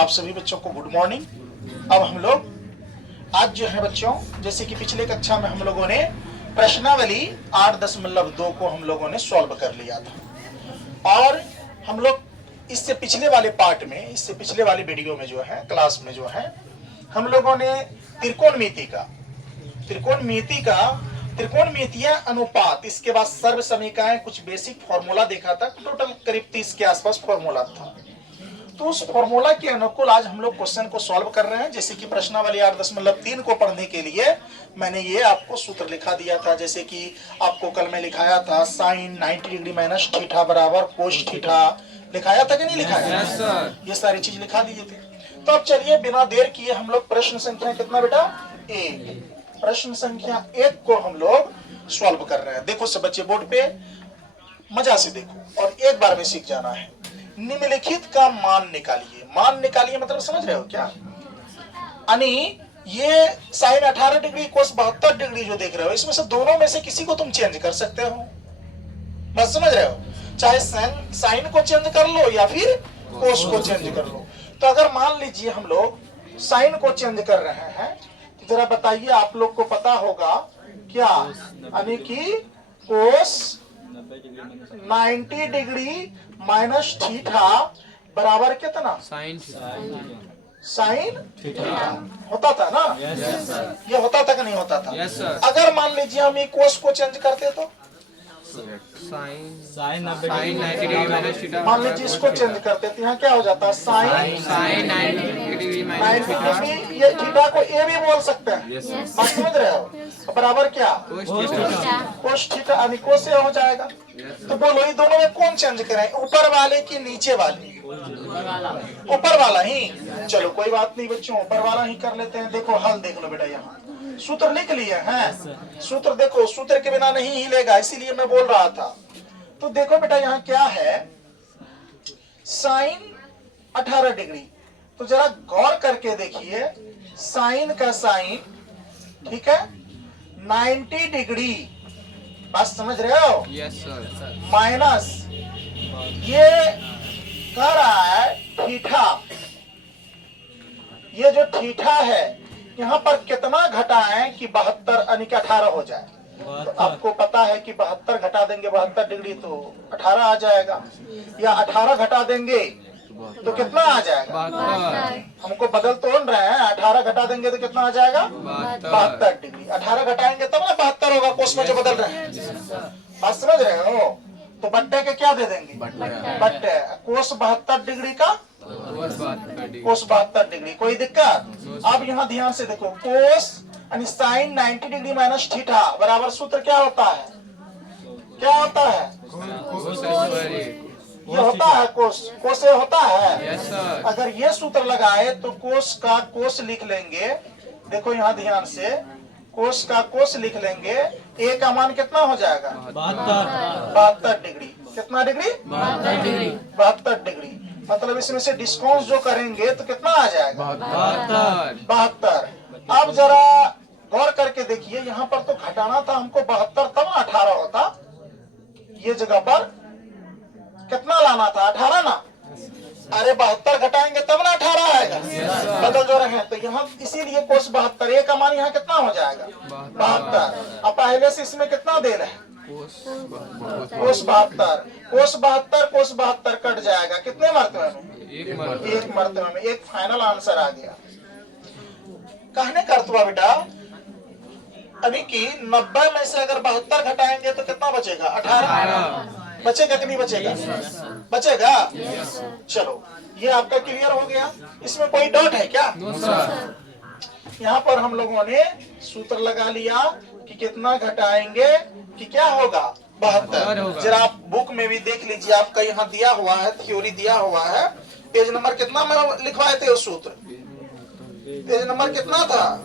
आप सभी बच्चों को गुड मॉर्निंग। अब हम लोग आज जो है बच्चों, जैसे कि पिछले कक्षा में हम लोगों ने प्रश्नावली 8.2 को हम लोगों ने सॉल्व कर लिया था और हम लोग इससे पिछले वाले पार्ट में, इससे पिछले वाले वीडियो में जो है, क्लास में जो है, हम लोगों ने त्रिकोणमितीय अनुपात, इसके बाद सर्व समीकरण, कुछ बेसिक फॉर्मूला देखा था। टोटल करीब 30 के आसपास फॉर्मूला था। तो उस फॉर्मूला के अनुकूल आज हम लोग क्वेश्चन को सॉल्व कर रहे हैं। जैसे कि प्रश्नावली 8.3 को पढ़ने के लिए मैंने ये आपको सूत्र लिखा दिया था। जैसे कि आपको कल में लिखाया था साइन 90 डिग्री माइनस थीटा बराबर कोस थीटा, लिखाया था कि नहीं लिखाया? yes, ये सारी चीज लिखा दिए थे। तो अब चलिए बिना देर किए हम लोग प्रश्न संख्या कितना बेटा, 1, प्रश्न संख्या 1 को हम लोग सॉल्व कर रहे हैं। देखो सब बच्चे बोर्ड पे मजा से देखो और एक बार में सीख जाना है। निम्नलिखित का मान निकालिए। मान निकालिए मतलब समझ रहे हो क्या? यानी ये साइन 18 डिग्री कोस 72 डिग्री जो देख रहे हो, इसमें से दोनों में से किसी को तुम चेंज कर सकते हो। बस समझ रहे हो? चाहे साइन को चेंज कर लो या फिर कोस को चेंज कर लो। तो अगर मान लीजिए हम लोग साइन को चेंज कर रहे हैं, तो जरा बताइए, आप लोग को पता होगा क्या? यानी कि कोस 90 डिग्री माइनस थीटा बराबर कितना? साइन थीटा होता था ना? ये होता था कि नहीं होता था? अगर मान लीजिए हम ये कोस को चेंज करते तो साइन 90 डिग्री माइनस थीटा, मान लीजिए इसको चेंज करते तो यहाँ क्या हो जाता? Sine 90 degree minus theta. ये थीटा को ए भी बोल सकते हैं। बात समझ रहे हो? बराबर क्या? कोस थीटा, यानी कोस ए हो जाएगा। तो बोलो ये दोनों में कौन चेंज करें, ऊपर वाले की नीचे वाले? ऊपर वाला ही। चलो कोई बात नहीं बच्चों, ऊपर वाला ही कर लेते हैं। देखो हल देख लो बेटा, यहाँ सूत्र लिख लिए हैं। सूत्र देखो, सूत्र के बिना नहीं हिलेगा, इसीलिए मैं बोल रहा था। तो देखो बेटा यहाँ क्या है, साइन 18 डिग्री। तो जरा गौर करके देखिए, साइन का साइन, ठीक है, 90 डिग्री, बात समझ रहे हो? Yes sir. माइनस ये कह रहा है थीटा। ये जो थीटा है यहाँ पर कितना घटाएं कि 72 यानी कि 18 हो जाए? तो आपको पता है कि 72 घटा देंगे 72 डिग्री तो 18 आ जाएगा, या 18 घटा देंगे तो कितना आ जाएगा? हमको बदल तो रहे हैं, 18 घटा देंगे तो कितना आ जाएगा? 72 डिग्री। 18 घटाएंगे तब ना 72 होगा, कोस में जो बदल रहे हैं। बात समझ रहे हो? तो बट्टे के क्या दे देंगे? बट्टे कोस 72 डिग्री का कोस 72 डिग्री। कोई दिक्कत? अब यहाँ ध्यान से देखो, कोस यानी साइन 90 डिग्री माइनस थीटा बराबर सूत्र क्या होता है? क्या होता है? ये होता है कोस, कोस ये होता है। अगर ये सूत्र लगाए तो कोस का कोस लिख लेंगे। देखो यहाँ ध्यान से, कोस का कोस लिख लेंगे। ए का मान कितना हो जाएगा? 72 डिग्री। कितना डिग्री? 72 डिग्री। मतलब इसमें से डिस्काउंट जो करेंगे तो कितना आ जाएगा? 72। अब जरा गौर करके देखिए, यहाँ पर तो घटाना था हमको 72, तब 18 होता। ये जगह पर कितना लाना था? 18 ना? अरे 72 घटाएंगे तब ना 18 आएगा। बदल जो रहे हैं तो यहाँ इसीलिए कोस 72। ए का मान यहाँ कितना हो जाएगा? 72। अब पहले से इसमें कितना दे रहे हैं? कोस 72। कोस 72 कट जाएगा कितने मरतबे में? एक मरतबे में। एक फाइनल आंसर आ गया। कहने का अर्थ हुआ बेटा, अभी की 90 में से अगर 72 घटाएंगे तो कितना बचेगा? 18 बचेगा कि नहीं बचेगा? बचेगा। चलो ये आपका क्लियर हो गया। इसमें कोई डाउट है क्या? यहाँ पर हम लोगों ने सूत्र लगा लिया कि कितना घटाएंगे कि क्या होगा? 72। जरा आप बुक में भी देख लीजिए, आपका यहाँ दिया हुआ है, थ्योरी दिया हुआ है। पेज नंबर कितना में लिखवाए थे उस सूत्र? पेज नंबर कितना था?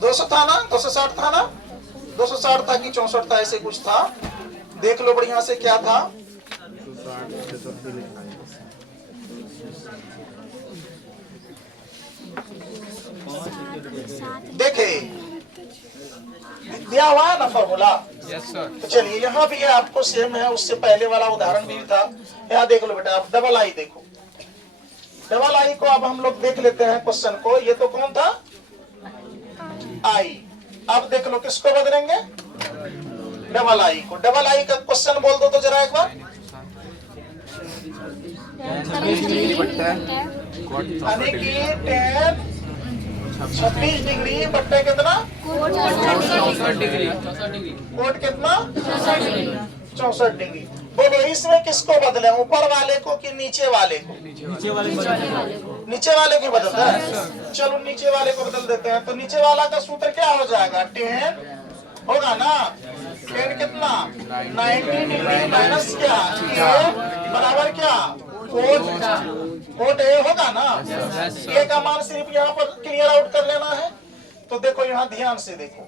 200 था ना? 260 था ना? 260 था कि 64 था, ऐसे कुछ था। देख लो बढ़िया से क्या था। देखे दिया हुआ है ना फॉर्मूला? तो चलिए यहाँ भी आपको सेम है, उससे पहले वाला उदाहरण भी था। यहाँ देख लो बेटा, आप डबल आई देखो, डबल आई को अब हम लोग देख लेते हैं क्वेश्चन को। ये तो कौन था, आई। अब देख लो किसको बदलेंगे, डबल आई को। डबल आई का क्वेश्चन बोल दो तो जरा एक बार। यानी कि tan 26 डिग्री बट्टे कितना, कोट कितना, 64 डिग्री। बोलो इसमें किसको बदले, ऊपर वाले को कि नीचे वाले को? नीचे वाले को बदलता है। चलो नीचे वाले को बदल देते हैं। तो नीचे वाला का सूत्र क्या हो जाएगा, tan होगा ना, tan कितना, 90 डिग्री माइनस क्या, a बराबर क्या, कोट ए होगा ना। ए का मान सिर्फ यहाँ पर क्लियर आउट कर लेना है। तो देखो यहाँ ध्यान से देखो,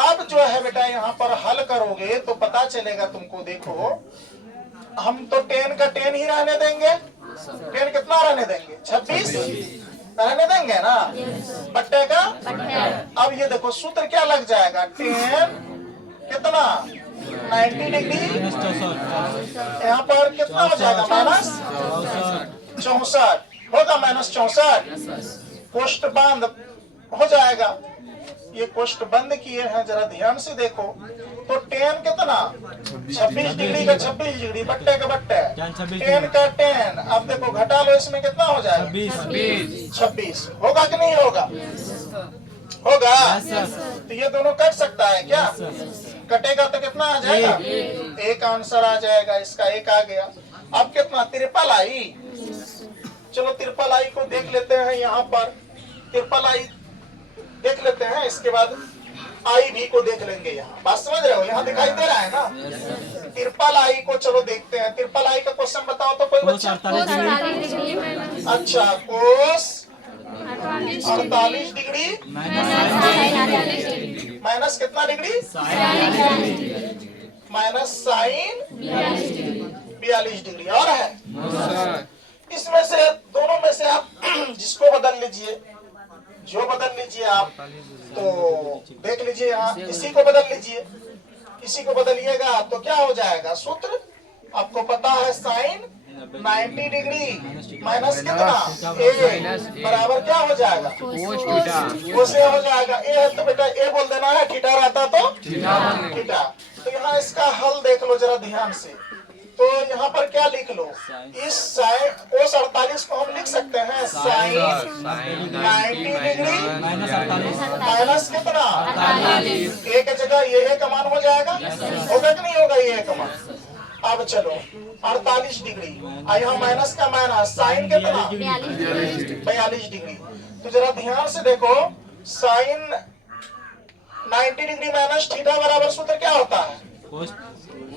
अब जो है बेटा यहाँ पर हल करोगे तो पता चलेगा तुमको। देखो हम तो tan का tan ही रहने देंगे, tan कितना रहने देंगे, 26 रहने देंगे ना, बट्टे का। अब ये देखो सूत्र क्या लग जाएगा, tan कितना, 90 डिग्री, यहाँ पर कितना हो जाएगा, माइनस 64 होगा, माइनस 64। कोष्ठ बंद हो जाएगा। ये कोष्ठ बंद किए हैं, जरा ध्यान से देखो। तो tan कितना, 26 डिग्री का 26 डिग्री, बट्टे का बट्टे, tan का tan। अब देखो घटा लो, इसमें कितना हो जाएगा, 26 होगा कि नहीं होगा, होगा। तो ये दोनों कट सकता है क्या, कटेगा तो कितना आ जाएगा, एक आंसर आ जाएगा, इसका एक आ गया। अब कितना, ट्रिपल आई। चलो ट्रिपल आई को देख लेते हैं, यहाँ पर ट्रिपल आई देख लेते हैं, इसके बाद आई भी को देख लेंगे। यहाँ बात समझ रहे हो, यहाँ दिखाई दे रहा है ना। ट्रिपल आई को चलो देखते हैं। ट्रिपल आई का क्वेश्चन बताओ तो कोई बच्चा। अच्छा, कोस 48 डिग्री माइनस कितना डिग्री, माइनस साइन 42 डिग्री। और है इसमें से, दोनों में से आप जिसको बदल लीजिए, जो बदल लीजिए आप, तो देख लीजिए यहाँ, इसी को बदल लीजिए, इसी को बदलिएगा तो क्या हो जाएगा, सूत्र आपको पता है, साइन 90 डिग्री माइनस कितना, ए बराबर क्या हो जाएगा, कोसे हो जाएगा। ए है तो बेटा ए बोल देना है, थीटा रहता तो थीटा। तो यहाँ इसका हल देख लो जरा ध्यान से। तो यहाँ पर क्या लिख लो, इस साइन कोस 48 को हम लिख सकते हैं साइन 90 डिग्री माइनस कितना, ए की जगह ये का मान हो जाएगा, होगा कि नहीं होगा ये का मान। अब चलो 48 डिग्री, यहाँ माइनस का माइनस, साइन कितना 42 डिग्री। तो जरा ध्यान से देखो, साइन 90 डिग्री माइनस थीटा बराबर सूत्र क्या होता है,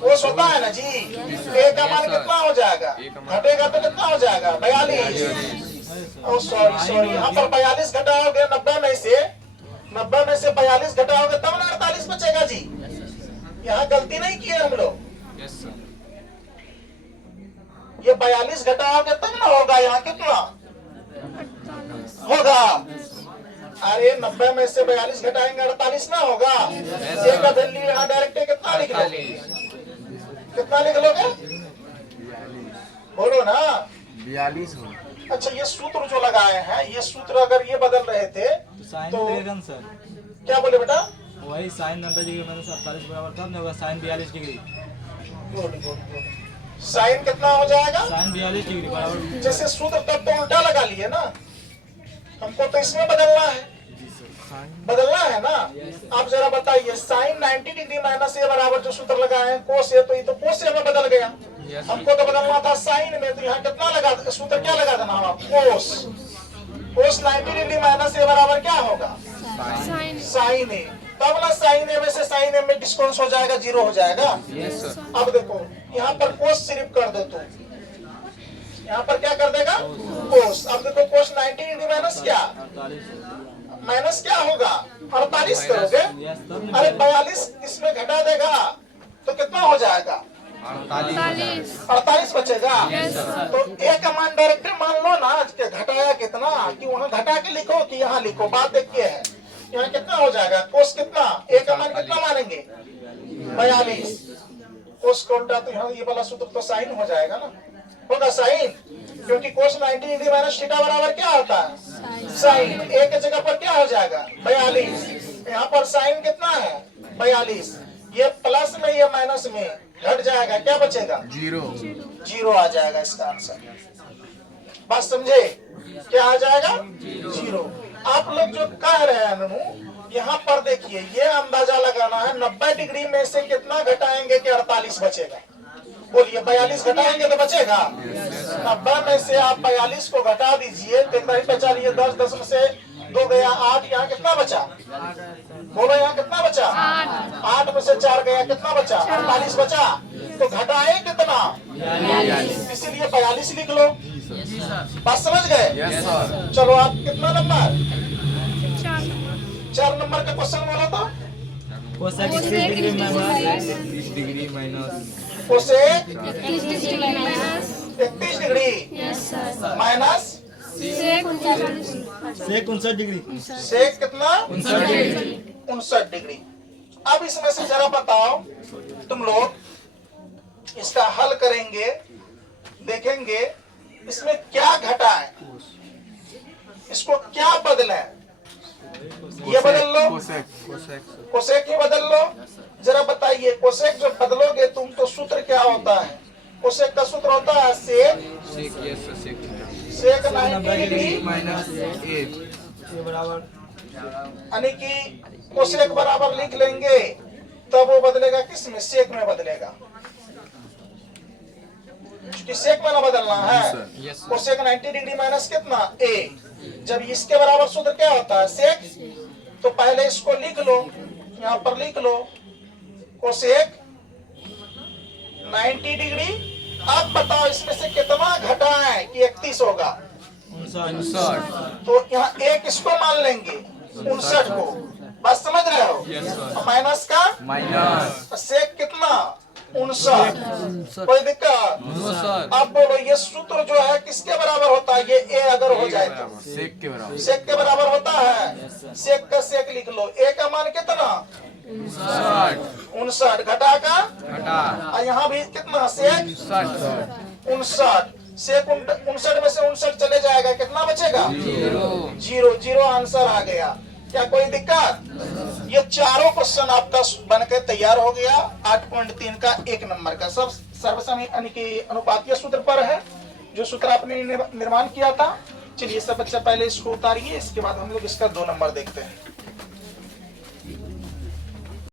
कोस होता है ना जी। ए का मान कितना हो जाएगा, घटेगा तो कितना हो जाएगा, 42। ओ सॉरी यहाँ पर 42 घटाओगे 90 में से, 90 में से 42 घटाओगे तब ना 48 बचेगा जी। यहाँ गलती नहीं किए हम लोग, ये 42 घटाओगे तब ना होगा, यहाँ कितना होगा। अरे 90 में से 42 घटाएंगे 48 ना होगा। ए का वैल्यू यहाँ डायरेक्ट कितना लिख लोगे, कितना लिख लोगे, बोलो ना 42 हो। अच्छा ये सूत्र जो लगाए हैं, ये सूत्र अगर ये बदल रहे थे तो सर क्या बोले बेटा, वही साइन 90 डिग्री माइनस 48 बराबर तब नहीं होगा साइन 42 डिग्री। साइन कितना हो जाएगा, साइन 42 डिग्री बराबर। जैसे सूत्र तब तो उल्टा लगा लिए ना, हमको तो इसमें बदलना है, बदलना है ना। आप जरा बताइए, साइन 90 डिग्री माइनस ए बराबर जो सूत्र लगाए हैं कोस ए, तो ये तो कोस ए में बदल गया। हमको तो बदलना था साइन में, तो यहाँ कितना लगा, सूत्र क्या लगा देना हम, कोस। कोस 90 डिग्री माइनस ए बराबर क्या होगा, साइन ए। तब ना साइन ए में से साइन ए में डिस्काउंट हो जाएगा, 0 हो जाएगा। अब देखो यहाँ पर कोस सिर्फ कर दो, तो यहाँ पर क्या कर देगा, कोस। अब देखो कोस 90 डिग्री माइनस क्या, माइनस क्या होगा, 48 करोगे। अरे 42 इसमें घटा देगा तो कितना हो जाएगा, 48 बचेगा। तो ए का मान डायरेक्ट मान लो ना, घटाया कितना, कि वहाँ घटा के लिखो कि यहाँ लिखो, बात देखिए है यहाँ कितना हो जाएगा, कोस कितना, ए का मान कितना मानेंगे 42। कोस का उल्टा तो यहाँ ये वाला सूत्र तो साइन हो जाएगा ना, होगा साइन, क्योंकि कोस 90 डिग्री माइनस थीटा बराबर क्या होता है साइन। एक जगह पर क्या हो जाएगा 42, यहाँ पर साइन कितना है 42, ये प्लस में ये माइनस में घट जाएगा, क्या बचेगा जीरो आ जाएगा इसका आंसर। बात समझे, क्या आ जाएगा जीरो। आप लोग जो कह रहे हैं ननू, यहाँ पर देखिए ये अंदाजा लगाना है 90 डिग्री में से कितना घटाएंगे कि 48 बचेगा। बोलिए 42 घटाएंगे तो बचेगा 90 में से आप 42 को घटा दीजिए तो इतना ही बचा। लिए 10, 10 में से 2 गया 8, यहाँ कितना बचा बोलो, यहाँ कितना बचा 8 में से 4 गया कितना बचा 48 बचा। तो घटाए कितना, इसीलिए 42 लिख लो। बात समझ गए। चलो आप कितना नंबर 4 नंबर का क्वेश्चन बोला था। Cosec 30 degree minus cosec 31 degree minus sec 59 degree, sec कितना 59 डिग्री। अब इसमें से जरा बताओ तुम लोग, इसका हल करेंगे, देखेंगे इसमें क्या घटा है, इसको क्या बदले। ये बदल लो, कोसेक ही बदल लो। जरा बताइए कोसेक जो बदलोगे तुम तो सूत्र क्या होता है। कोसेक का सूत्र होता है सेक 90 डिग्री माइनस 1 बराबर, यानी कि कोसेक बराबर लिख लेंगे, तब वो बदलेगा किस में, सेक में बदलेगा। क्योंकि सेक में ना बदलना है। कोसेक 90 डिग्री माइनस कितना a, जब इसके बराबर सूत्र क्या होता है सेक, तो पहले इसको लिख लो, यहाँ पर लिख लो कोसेक 90 डिग्री। अब बताओ इसमें से कितना घटा है कि 31 होगा, 59। तो यहाँ एक इसको मान लेंगे 59 को। बस समझ रहे हो, माइनस का माइनस, सेक कितना 59, कोई दिक्कत। अब बोलो ये सूत्र जो है किसके बराबर होता है, ये ए अगर हो जाए तो सेक के बराबर होता है। सेक का सेक लिख लो, ए का मान कितना 59, घटा का यहाँ भी कितना सेक 59, सेक 59 में से 59 चले जाएगा, कितना बचेगा जीरो आंसर आ गया। क्या कोई दिक्कत। ये चारों क्वेश्चन आपका बनकर तैयार हो गया। 8.3 का 1 नंबर का सब सर्वसम यानी कि अनुपातीय सूत्र पर है, जो सूत्र आपने निर्माण किया था। चलिए सब बच्चा पहले इसको उतारिए, इसके बाद हम लोग इसका 2 नंबर देखते हैं।